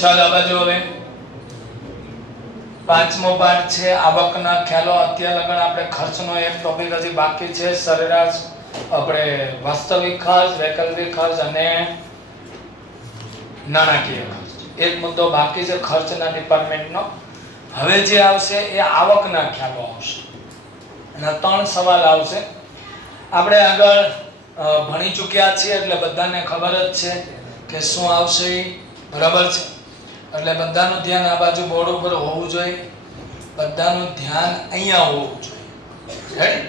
ચાલો આ બાજુ હવે પાંચમો પાઠ છે આવકના ખ્યાલો. અત્યાર લગન આપણે ખર્ચનો એક ટોપિક હજી બાકી છે. સરેરાશ આપણે વાસ્તવિક ખર્ચ, વૈકલ્પિક ખર્ચ અને નાણાકીય ખર્ચ. એક મુદ્દો બાકી છે ખર્ચના ડિપાર્ટમેન્ટનો. હવે જે આવશે એ આવકના ખ્યાલો આવશે અને 3 સવાલ આવશે. આપણે આગળ ભણી ચૂક્યા છીએ એટલે બધાને ખબર જ છે કે શું આવશે, બરાબર છે. એટલે બધાનું ધ્યાન આ બાજુ બોર્ડ ઉપર હોવું જોઈએ, બધાનું ધ્યાન અહીંયા હોવું જોઈએ. રેડી?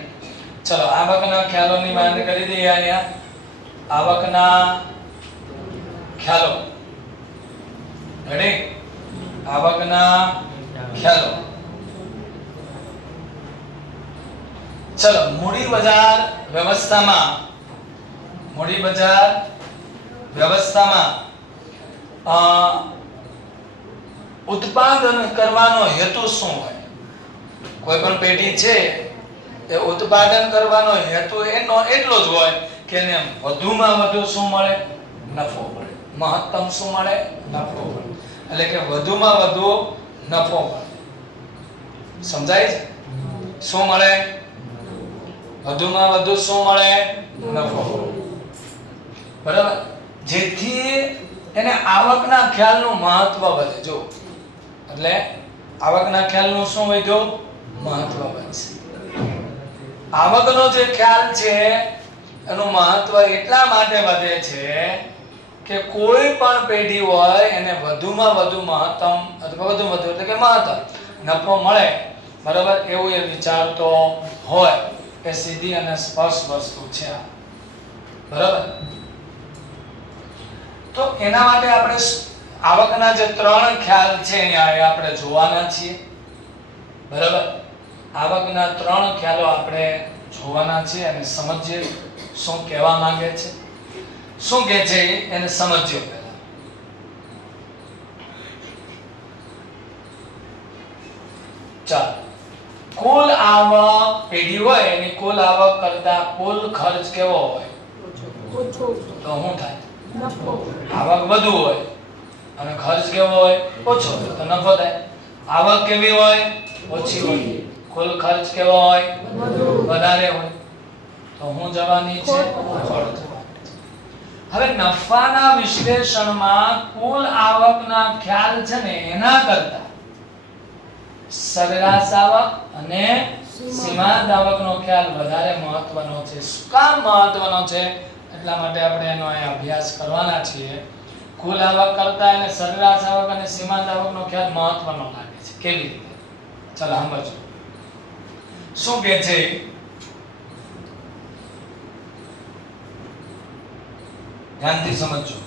ચલો આવકના ખ્યાલોની વાત કરી દઈએ. અહીંયા આવકના ખ્યાલો. રેડી? આવકના ખ્યાલો. ચલો મૂડી બજાર વ્યવસ્થામાં ઉત્પાદન કરવાનો હેતુ શું હોય? કોઈ પણ પેઢી છે એ ઉત્પાદન કરવાનો હેતુ એનો એટલો જ હોય કે એને વધુમાં વધુ શું મળે? નફો મળે. મહત્તમ શું મળે? નફો મળે. એટલે કે વધુમાં વધુ નફો મળે. સમજાય છે? શું મળે? વધુમાં વધુ શું મળે? નફો. બરાબર? જેથી એને આવકના ખ્યાલનું મહત્વ વધે. જો એટલે આવકના ખ્યાલનું શું વધ્યું? મહત્વ વધશે. આવકનો જે ખ્યાલ છે એનું મહત્વ એટલા માટે વધે છે કે કોઈ પણ પેઢી હોય એને વધુમાં વધુ મહત્તમ અથવા વધુમાં વધુ એટલે કે મહત્તમ નફો મળે, બરાબર, એવું એ વિચારતો હોય. એ સીધી અને સ્પષ્ટ વસ્તુ છે, બરાબર. તો એના માટે આપણે આવકના જે 3 ખ્યાલ છે અહીંયા આપણે જોવાના છીએ, બરાબર. આવકના 3 ખ્યાલો આપણે જોવાના છીએ અને સમજીએ શું કહેવા માંગે છે, શું કહે છે એને સમજ્યો પહેલા. ચાલો, કુલ આવક પેઢી હોય એની કુલ આવક કરતા કુલ ખર્ચ કેવો હોય? ઓછો. તો શું થાય? નફો. આવક વધુ હોય અને ખર્ચ કેવો હોય? ઓછો, તો નફો થાય. આવક કેવી હોય? ઓછી હોય. કુલ ખર્ચ કેવો હોય? વધારે હોય. તો હું જવાની છે ખોટ. હવે નફાના વિશ્લેષણમાં કુલ આવકના ખ્યાલ છે ને એના કરતા સરેરાશ આવક અને સીમાંત આવકનો ખ્યાલ વધારે મહત્વનો છે. શું કામ મહત્વનો છે? એટલા માટે આપણે એનો અહીં અભ્યાસ કરવાના છીએ. કુલ આવક કરતા એને સરેરાશ આવક અને સીમાંત આવકનો ખ્યાલ મહત્વનો લાગે છે. કેવી રીતે? ચાલો સમજો શું કહે છે. ધ્યાનથી સમજો,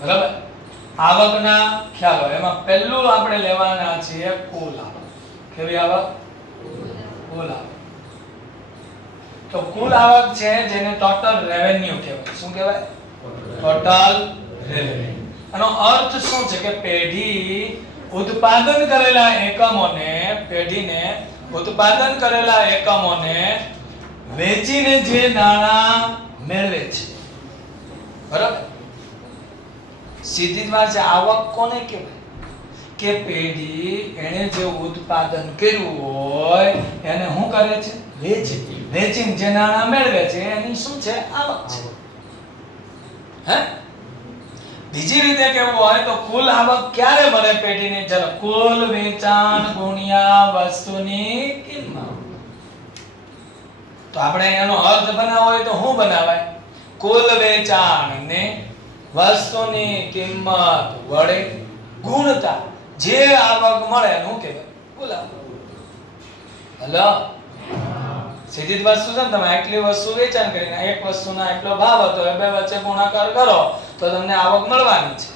બરાબર. આવકના ખ્યાલો એમાં પહેલું આપણે લેવાના છીએ કુલ આવક. કેવી આવક? કુલ આવક. તો કુલ આવક છે જેને ટોટલ રેવન્યુ કહેવાય. શું કહેવાય? Total revenue. આનો અર્થ શું છે કે પેઢી ઉત્પાદન કરેલા એકમોને વેચીને જે નાણાં મેળવે છે, બરાબર. સીધી વાત છે. આવક કોને કહેવાય? કે પેઢી એને જે ઉત્પાદન કર્યું હોય એને શું કરે છે? વેચીને જે નાણાં મેળવે છે એની શું છે? આવક છે. હે? બીજી રીતે કેવું હોય તો કુલ આવક ક્યારે મળે પેઢીને? ચલો, કુલ વેચાણ ગુણ્યા વસ્તુની કિંમત. તો આપણે એનો અર્થ બનાવવો હોય તો શું બનાવાય? કુલ વેચાણ ને વસ્તુની કિંમત વડે ગુણતા જે આવક મળે એનું કહેવાય કુલ આવક. હલો, સીધી જ વસ્તુ છે ને. તમે આટલી વસ્તુ વેચાણ કરીને એક વસ્તુના એટલો ભાવ હતો એ બે વચ્ચે ગુણાકાર કરો તો તમને આવક મળવાની છે.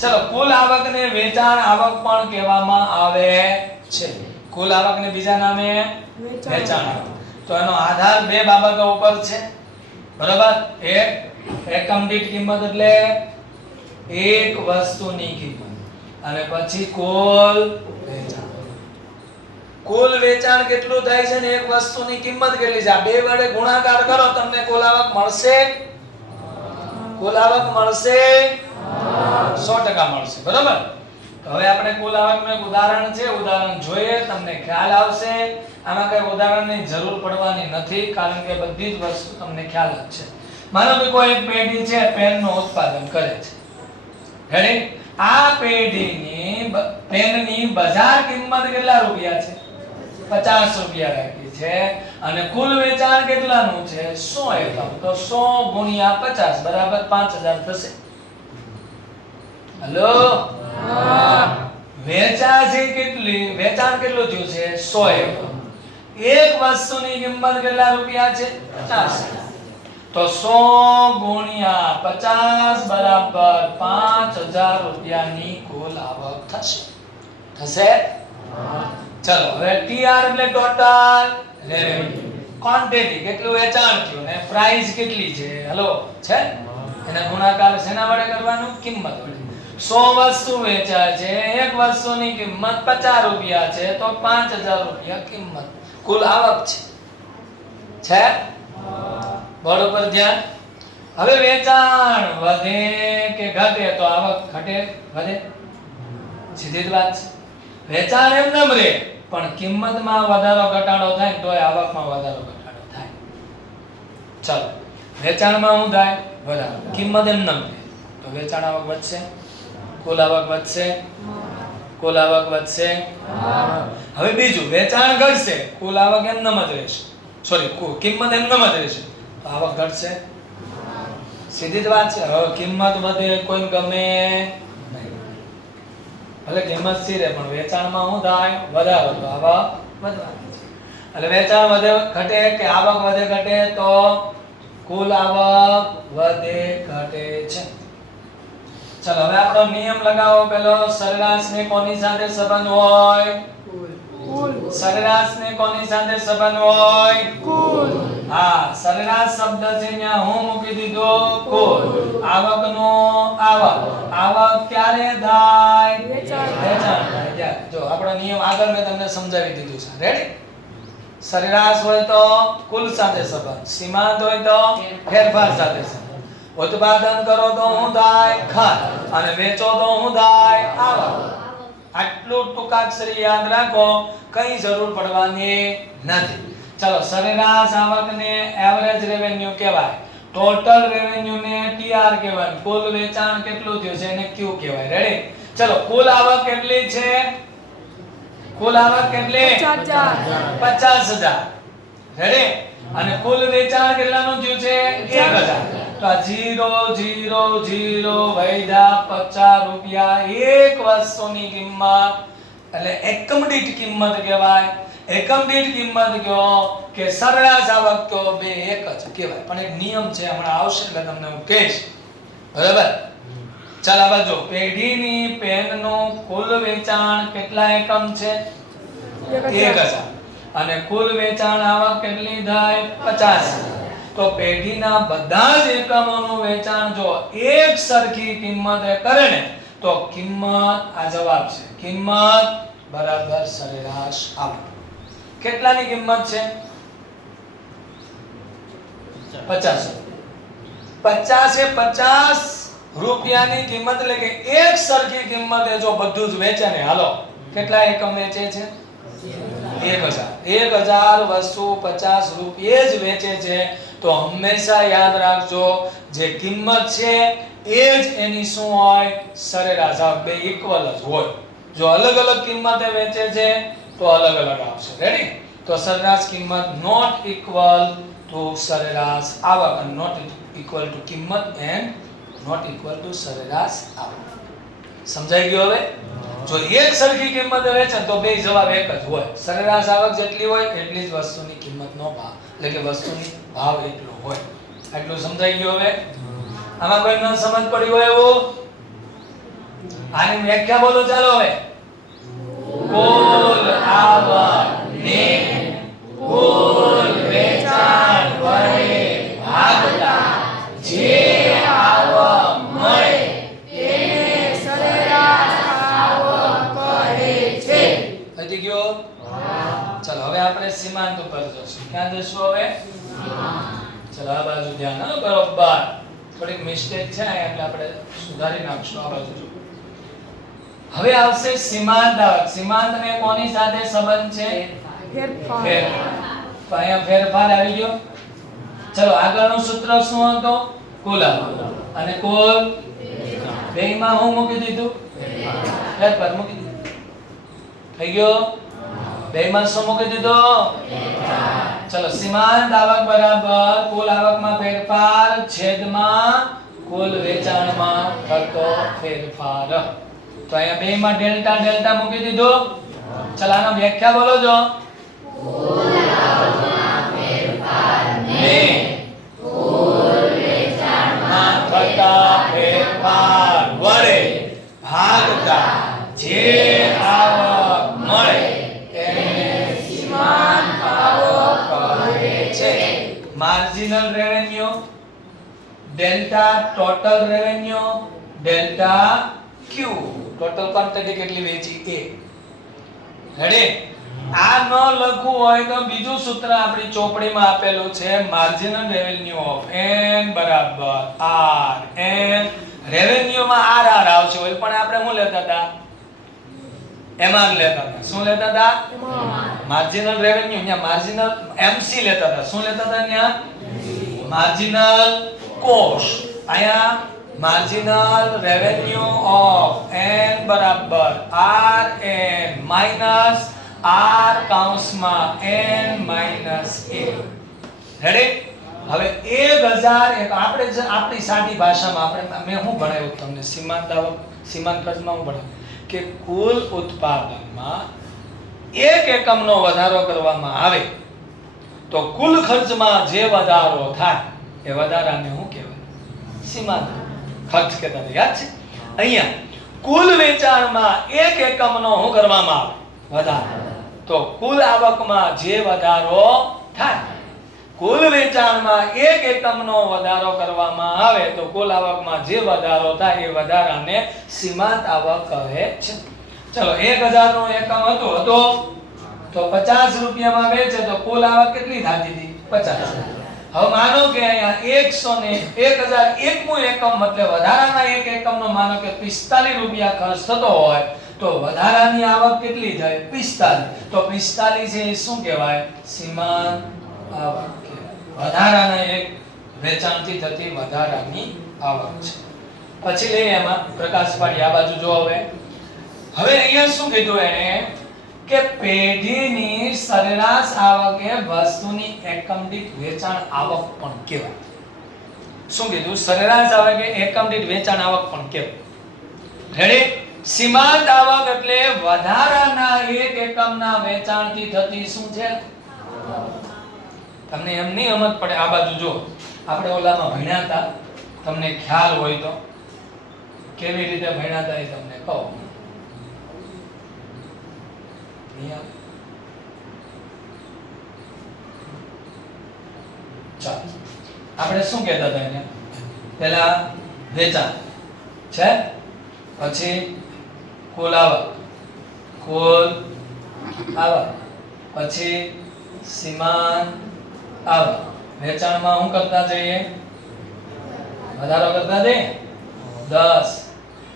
ચલો, કુલ આવકને વેચાણ આવક પણ કહેવામાં આવે છે. કુલ આવકને બીજા નામે વેચાણ આવક. તો એનો આધાર 2 બાબતો ઉપર છે, બરાબર. એક એકમ દીઠ કિંમત એટલે એક વસ્તુની કિંમત અને પછી કુલ વેચાણ. કુલ વેચાણ કેટલું થાય છે ને એક વસ્તુની કિંમત કેટલી છે, આ બે વડે ગુણાકાર કરો તમને કુલ આવક મળશે. કુલ આવક મળશે. 100% મળશે. બરાબર? તો હવે આપણે કુલ આવકનું એક ઉદાહરણ છે, ઉદાહરણ જોઈએ, તમને ખ્યાલ આવશે. આમાં કઈ ઉદાહરણની જરૂર પડવાની નથી, કારણ કે બધી જ વસ્તુ તમને ખ્યાલ જ છે. માનો કે કોઈ એક પેઢી છે, પેનનું ઉત્પાદન કરે છે. રેડી? આ પેનની બજાર કિંમત કેટલા રૂપિયા છે? 50 રૂપિયા રાખી છે, અને કુલ વેચાણ કેટલાનું છે? 100 એકમ. તો 100 ગુણ્યા 50 બરાબર 5000 થશે. હલો? વેચાણ કેટલું થયું છે? 100 એકમ. એક વસ્તુની કિંમત કેટલા રૂપિયા છે? 50. તો 100 ગુણ્યા 50 બરાબર 5000 રૂપિયાની કુલ આવક થશે. થશે? ચલો, હવે TR એટલે ટોટલ રેવન્યુ. ક્વોન્ટિટી કેટલું વેચાણ થયું ને પ્રાઇસ કેટલી છે? હલો છે? એને ગુણાકાર શેના વડે કરવાનું? કિંમત વડે. 100 વસ્તુ વેચાય છે, એક વસ્તુની કિંમત 50 રૂપિયા છે, તો 5000 રૂપિયા કિંમત કુલ આવક છે. બોર્ડ ઉપર ધ્યાન. હવે વેચાણ વધે કે ઘટે તો આવક ઘટે વધે? સીધી જ વાત છે. વેચાણ એમ નમ રહે, પણ કિંમતમાં વધારો ઘટાડો થાય તો આવકમાં વધારો ઘટાડો થાય. ચાલો, વેચાણમાં શું થાય? વધારો. કિંમત એમ નમ રહે તો વેચાણ આવક વધશે, કુલ આવક વધશે, કુલ આવક વધશે. હવે બીજું, વેચાણ ઘટશે, કુલ આવક એમ નમ જ રહેશે. સોરી, કિંમત એમ નમ જ રહેશે, તો આવક ઘટશે. સીધી જ વાત છે. હવે કિંમત વધે કોઈને ગમે નહીં. ભલે કિંમત સ્થિર રહે, પણ વેચાણમાં શું થાય? વધારો, તો આવક વધવાની છે. એટલે વેચાણ વધે ઘટે કે આવક વધે ઘટે તો કુલ આવક વધે ઘટે છે. ચલો, હવે આપણો નિયમ લગાવો. પેલો સરેરાશ ને કોની સાથે સંબંધ હોય? કુલ. સરેરાશ ને કોની સાથે સંબંધ હોય? કુલ. હા, સરેરાશ શબ્દ છે ત્યાં હું મૂકી દીધો કુલ. આવકનો આવક ક્યારે થાય? વેચાણ થાય. જો આપણો નિયમ આગળ મેં તમને સમજાવી દીધું છે. રેડી? સરેરાશ હોય તો કુલ સાથે સંબંધ, સીમાંત હોય તો ફેરફાર સાથે સંબંધ. ઉત્પાદન કરો તો શું થાય? ખર્ચ. અને વેચો તો શું થાય? આવક. આટલું ટૂંકાક્ષરી યાદ રાખો, કઈ જરૂર પડવાની નથી. ચલો, સરેરાશ આવકને એવરેજ રેવન્યુ કહેવાય, ટોટલ રેવન્યુ ને TR કહેવાય, કુલ વેચાણ કેટલું થયું છે એને Q કહેવાય. રેડી? ચલો, કુલ આવક કેટલી છે? કુલ આવક કેટલી? 50000. રેડી? અને કુલ વેચાણ કેટલાનું થયું છે? 1000. તો આ 0 0 0 વૈધા 50 રૂપિયા એક વસ્તુની કિંમત, એટલે એકમ દીઠ કિંમત કહેવાય. એકમ દીઠ કિંમત કયો કે સરેરાશ આવક કયો, બે એક જ કહેવાય. પણ એક નિયમ છે, હમણાં આવશે એટલે તમને હું કહીશ. બરાબર? ચાલ, આ બાજુ પેઢીની પેનનું કુલ વેચાણ કેટલા એકમ છે? 1000. અને કુલ વેચાણ આવક કેટલી થાય? 50000. તો પેઢીના બધા જ એકમોનું વેચાણ જો એક સરખી કિંમતે કરે ને તો કિંમત આ જવાબ છે. કિંમત બરાબર સરેરાશ આવક. કેટલાની કિંમત છે? 50. 50 રૂપિયાની કિંમત, એટલે કે એક સરખી કિંમતે જો બધું જ વેચે ને, હાલો કેટલા એકમ વેચે છે? 1000 વસ્તુ 50 રૂપિયે જ વેચે છે. તો હંમેશા યાદ રાખજો, જે કિંમત છે એ જ એની શું હોય? સરેરાશ આવક. બે ઇક્વલ જ હોય. જો અલગ અલગ કિંમતે વેચે છે તો અલગ અલગ આવશે. રેડી? તો સરેરાશ કિંમત નોટ ઇક્વલ ટુ સરેરાશ આવક, અને નોટ ઇક્વલ ટુ કિંમત એન્ડ નોટ ઇક્વલ ટુ સરેરાશ આવક. સમજાઈ ગયું? હવે જો એક સરખી કિંમતે વેચે તો બે જવાબ એક જ હોય. સરેરાશ આવક જેટલી હોય એટલી જ વસ્તુની કિંમતનો ભાવ, એટલે કે વસ્તુની ભાવ એટલો હોય. આટલું સમજાઈ ગયું? હવે આમાં કોઈ ન સમજ પડી હોય એવું આની વ્યાખ્યા બોલો. ચાલો, હવે કુલ આવક ને કુલ વેચાણ વડે ભાગતા જે આવક મળે તેને સરેરાશ આવક કહે છે. થઈ ગયો? ચલો, હવે આપણે સીમાંત ઉપર જશું. ક્યાં જશું હવે? ચલો, આ બાજુ ધ્યાન બરોબર. થોડીક મિસ્ટેક છે એટલે આપણે સુધારી નાખશું આ બાજુ જો. હવે આવશે સીમાંત આવક. સીમાંત ને કોની સાથે સંબંધ છે? ફેરફાર. તો અહીંયા ફેરફાર આવી ગયો. ચલો આગળનું સૂત્ર શું હતું? કુલ આવક. અને કુલ બેયમાં હું મૂકી દીધું? ફેરફાર મૂકી દીધું. થઈ ગયો? બેયમાં શું મૂકી દીધું? ચલો સીમાંત આવક બરાબર કુલ આવકમાં ફેરફાર છેદમાં કુલ વેચાણમાં થતો ફેરફાર. તો અહીંયા બેયમાં ડેલ્ટા ડેલ્ટા મૂકી દીધું. ચલો આનો વ્યાખ્યા બોલો જો. કુલ આવકમાં ફેરફાર ને કુલ વેચાણમાં થતા ફેરફાર વડે ભાગતા જે આવક મળે તેને સીમાંત આવક કહે છે. Marginal revenue delta total revenue delta ક્યુ ટોટલ ક્વોન્ટિટી કેટલી વેચી એ રેડી. આ ન લખવું હોય તો બીજું સૂત્ર આપણી ચોપડીમાં આપેલું છે માર્જિનલ રેવન્યુ ઓફ n બરાબર r n રેવન્યુ માં r આવશે ઓલ પણ આપણે શું લેતા હતા? એમાં લેતા હતા. શું લેતા હતા? Marginal revenue. અહીંયા માર્જિનલ MC લેતા હતા. શું લેતા હતા અહીંયા? Marginal cost. અહીંયા માર્જિનલ રેવન્યુ ઓફ n બરાબર r n માઈનસ r કૌંસમાં n માઈનસ a. રેડી? હવે 1001 આપણે આપણી સાદી ભાષામાં આપણે મેં શું ભણાવ્યું તમને? સીમાંત આવક સીમાંત ખર્ચમાં હું ભણાવ્યું કે કુલ ઉત્પાદનમાં 1 એકમનો વધારો કરવામાં આવે તો કુલ ખર્ચમાં જે વધારો થાય એ વધારાને શું કહેવાય? સીમાંત ખર્ચ કહેતા હતા. યાદ છે? અહીંયા કુલ વેચાણમાં 1 એકમનો શું કરવામાં આવે? વધારો. તો કુલ આવકમાં જે વધારો થાય કુલ વેચાણમાં 1 એકમનો વધારો કરવામાં આવે તો કુલ આવકમાં જે વધારો થાય એ વધારાને સીમાંત આવક કહે છે. ચલો 1000 નો એકમ હતો તો 50 રૂપિયામાં વેચે તો કુલ આવક કેટલી થતી હતી? 50. હવે માનો કે અહીંયા 1001મું એકમ એટલે વધારાના 1 એકમનો માનો કે 45 રૂપિયા ખર્ચ થતો હોય તો વધારાની આવક કેટલી થાય? 45. તો 45 છે એ શું કહેવાય? સીમાંત આવક. વધારાના એક વેચાણથી થતી વધારાની આવક છે. પછી લઈએ એમાં પ્રકાશ પાડી આ બાજુ જો. હવે અહીંયા શું કીધું એને કે પેઢીની સરેરાશ આવક એ વસ્તુની એકમ દીઠ વેચાણ આવક પણ કહેવાય. શું કીધું? સરેરાશ આવક એ એકમ દીઠ વેચાણ આવક પણ કહેવાય. રેડી? સીમાંત આવક એટલે વધારાના 1 એકમના વેચાણથી થતી શું છે? તમને એમ નહીં સમજ પડે. આ બાજુ જો આપણે ઓલામાં ભણ્યા હતા, તમને ખ્યાલ હોય તો કેવી રીતે ભણ્યા હતા એ તમને કહું. ચાલો આપણે શું કહેતા હતા એને? પહેલા વેચાણ છે, પછી કુલ આવક પછી સીમાંત આવક. વેચાણમાં શું કરતા જઈએ? વધારો કરતા જઈએ. 10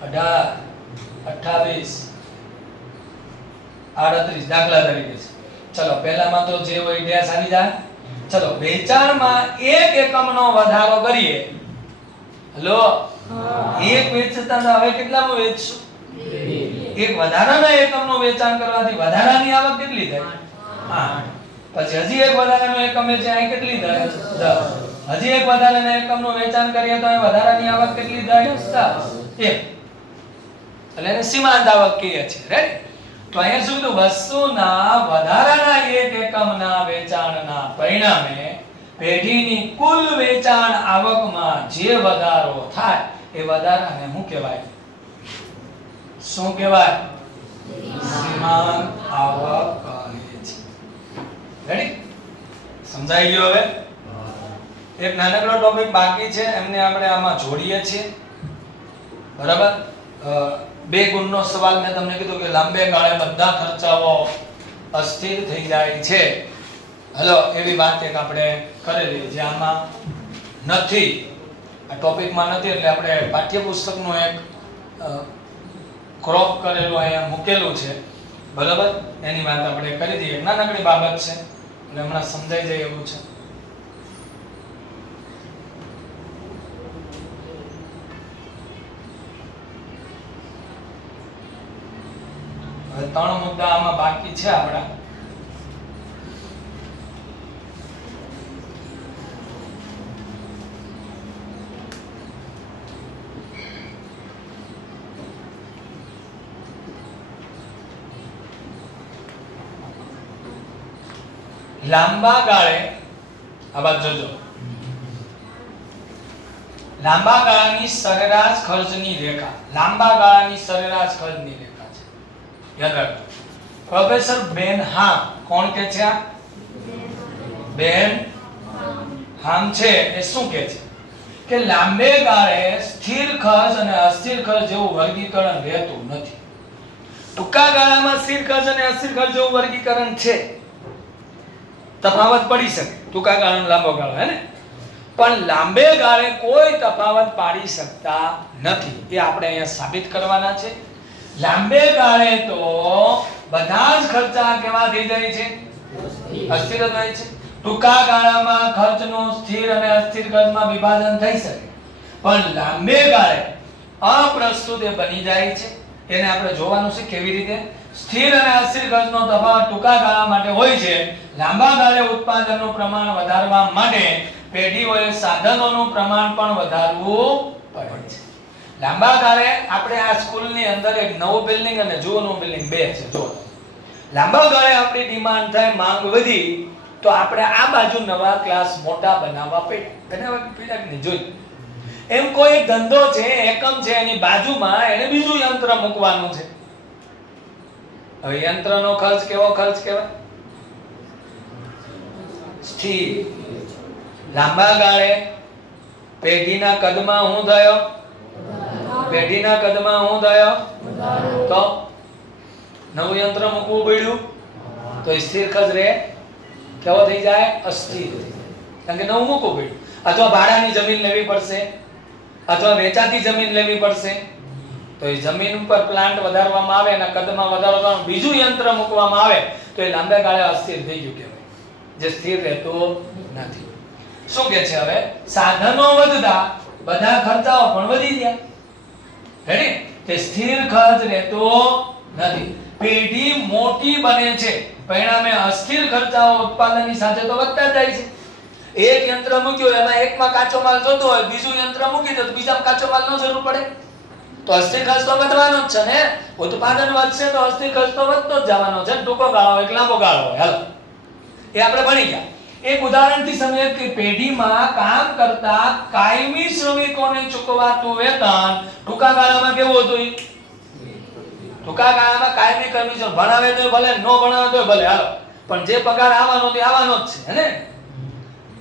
18 28 38 દાખલા તરીકે છે. ચલો પહેલામાં તો જે હોય ડેશ આવી જાય. ચલો વેચાણમાં 1 એકમનો વધારો કરીએ. હેલો, એક વેચતા હવે કેટલામાં વેચશું? એક વધારાના એકમનું વેચાણ કરવાથી વધારાની આવક કેટલી થાય? 8. પછી હજી એક વધારાનો એકમ વેચે અહીં કેટલી થાય? 10. હજી એક વધારાના એકમનું વેચાણ કરીએ તો અહીં વધારાની આવક કેટલી થાય? 10. એટલે એને સીમાંત આવક કહીએ છીએ. રાઈટ? તો અહીંયા શું કીધું? વસ્તુના વધારાના 1 એકમના વેચાણના પરિણામે પેઢીની કુલ વેચાણ આવકમાં જે વધારો થાય એ વધારાને શું કહેવાય? શું કહેવાય? સીમાંત આવક કહે છે. રેડી? સમજાઈ ગયો? હવે એક નાનકડો ટોપિક બાકી છે, એમને આપણે આમાં જોડીએ છીએ. બરાબર? 2 ગુણનો સવાલ મેં તમને કીધું કે લાંબે ગાળે બધા ખર્ચાઓ અસ્થિર થઈ જાય છે. હલો, એવી વાત એક આપણે કરેલી જે આમાં નથી. આ ટોપિકમાં નથી એટલે આપણે પાઠ્યપુસ્તકનું એક ક્રોપ કરેલું અહીંયા મૂકેલું છે, બરાબર? એની વાત આપણે કરી દઈએ. નાનકડી બાબત છે એટલે હમણાં સમજાઈ જાય એવું છે. હવે 3 મુદ્દા આમાં બાકી છે આપણા. લાંબા ગાળે આ બાજુ જોજો. લાંબા ગાળાની સરેરાશ ખર્ચની રેખા. લાંબા ગાળાની સરેરાશ ખર્ચની રેખા છે. યાદ રાખો. પ્રોફેસર બેનહામ કોણ કે છે? આ બેનહામ છે એ શું કહે છે કે લાંબે ગાળે સ્થિર ખર્ચ અને અસ્થિર ખર્ચ જેવું વર્ગીકરણ રહેતું નથી. ટૂંકા ગાળામાં સ્થિર ખર્ચ અને અસ્થિર ખર્ચ જેવું વર્ગીકરણ છે. તફાવત પડી શકે ટૂંકા ગાળાનો લાંબો ગાળો, હે ને? પણ લાંબે ગાળે કોઈ તફાવત પાડી શકતા નથી. એ આપણે અહીંયા સાબિત કરવાના છે. લાંબે ગાળે તો બધા જ ખર્ચા કેવા થઈ જાય છે? અસ્થિર જ હોય છે. ટૂંકા ગાળામાં ખર્ચનું સ્થિર અને અસ્થિર ખર્ચમાં વિભાજન થઈ શકે, પણ લાંબે ગાળે અપ્રસ્તુત એ બની જાય છે. એને આપણે જોવાનું છે કેવી રીતે. સ્થિર અને અસ્થિર ખર્ચનો તફાવત ટૂંકા ગાળા માટે હોય છે. લાંબા ગાળે ઉત્પાદનનું પ્રમાણ વધારવા માટે પેઢીઓએ સાધનોનું પ્રમાણ પણ વધારવું પડે છે. લાંબા ગાળે આપણે આ સ્કૂલની અંદર એક નવું બિલ્ડિંગ અને જૂનું બિલ્ડિંગ બે છે. જો લાંબા ગાળે આપણી ડિમાન્ડ થાય, માંગ વધી, તો આપણે આ બાજુ નવા ક્લાસ મોટા બનાવવા પડે. જોઈ એમ કોઈ ધંધો છે, એકમ છે, એની બાજુમાં એને બીજું યંત્ર મૂકવાનું છે. હવે યંત્રનો ખર્ચ કેવો ખર્ચ કહેવાય? સ્થિર. લાંબા ગાળે પેઢીના કદમાં શું થયો? પેઢીના કદમાં શું થયો? તો નવું યંત્ર મૂકવું પડ્યું તો સ્થિર ખર્ચ રહે, કેવો થઈ જાય? અસ્થિર. કારણ કે નવું મૂકવું પડ્યું. અથવા ભાડાની જમીન લેવી પડશે, અથવા વેચાતી જમીન લેવી પડશે. તો એ જમીન ઉપર પ્લાન્ટ વધારવામાં આવે અને કદમાં વધારો કરવામાં બીજું યંત્ર મૂકવામાં આવે તો એ લાંબા ગાળે અસ્થિર થઈ ગયું કહેવાય, જે સ્થિર રહેતું નથી. શું કહે છે હવે? સાધનો વધતા બધા ખર્ચાઓ પણ વધી ગયા. રેડી? તે સ્થિર ખર્ચ રહેતો નથી. પેઢી મોટી બને છે, પરિણામે અસ્થિર ખર્ચાઓ ઉત્પાદનની સાથે તો વધતા જાય છે. એક યંત્ર મૂક્યો, એમાં એકમાં કાચો માલ જોતો હોય, બીજું યંત્ર મૂકી દો તો બીજામાં કાચો માલ નો જરૂર પડે, તો અસ્થિર ખર્ચ તો વધવાનો જ છે ને. ઉત્પાદન વધશે તો અસ્થિર ખર્ચ તો વધતો જ જવાનો છે. ટૂંકો ગાળો હોય કે લાંબો ગાળો હોય. હાલો, એ આપણે ભણી ગયા. એક ઉદાહરણથી સમજીએ કે પેઢીમાં કામ કરતા કાયમી શ્રમિકોને ચૂકવાતું વેતન ટૂંકા ગાળામાં કેવું હતું? ટૂંકા ગાળામાં કાયમી કમિશન, ભણાવે તો ભલે, નો ભણાવે તો ભલે, હાલો, પણ જે પગાર આવવાનો તે આવવાનો જ છે, હે ને?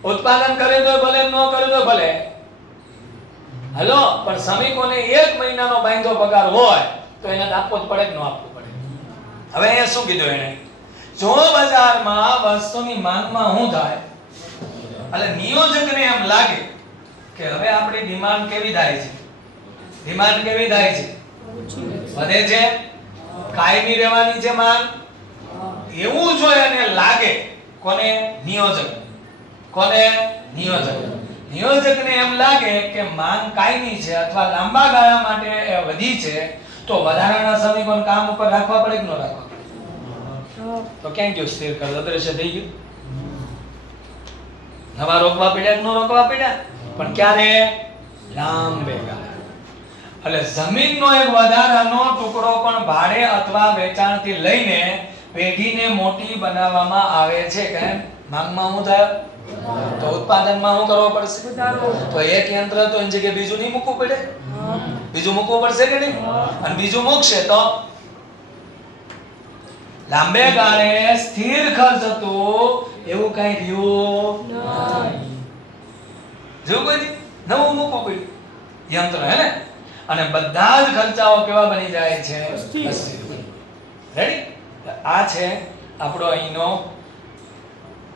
ઉત્પાદન કરે તો ભલે, નો કરે તો ભલે, હાલો, પણ શ્રમિકોને 1 મહિનાનો બાંધો પગાર હોય તો એને આપવો જ પડે કે ન આપવો પડે? હવે અહીંયા શું કીધું એને? જો બજારમાં વસ્તુની માંગમાં શું થાય એટલે નિયોજકને એમ લાગે કે હવે આપણી ડિમાન્ડ કેવી થાય છે? ડિમાન્ડ કેવી થાય છે? વધે છે, કાયમી રહેવાની છે માંગ. એવું જો એને લાગે, કોને? નિયોજક. કોને? નિયોજક. નિયોજકને એમ લાગે કે માંગ કાયમી છે અથવા લાંબા ગાળા માટે એ વધી છે, તો વધારાના શ્રમિકોને કામ ઉપર રાખવા પડે કે ન રાખવા પડે? તો ક્યાં ગયું સ્થિર ખર્ચ? અદ્રશ્ય થઈ ગયું. નવા રોકવા પડ્યા કે ન રોકવા પડ્યા? પણ ક્યારે? લાંબે ગાળે. એટલે જમીનનો એક વધારાનો ટુકડો પણ ભાડે અથવા વેચાણથી લઈને પેઢીને મોટી બનાવવામાં આવે છે. કેમ? માંગમાં શું થાય? તો ઉત્પાદનમાં શું કરવો પડશે? તો એક યંત્ર તો એની જગ્યાએ બીજું નહીં મૂકવું પડે? બીજું મૂકવું પડશે કે નહીં? અને બીજું મૂકશે તો લાંબે ગાળે સ્થિર ખર્ચ હતો એવું કઈ રહ્યું નહીં. જો કોઈ નવું મૂકવું પડ્યું યંત્ર, હે ને? અને બધા જ ખર્ચાઓ કેવા બની જાય છે? અસ્થિર. રેડી? આ છે આપણો અહીંનો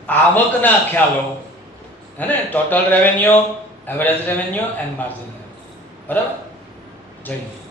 આવકના ખ્યાલો, હે ને? Total revenue average revenue and margin revenue. બરાબર? જય હિન્દ.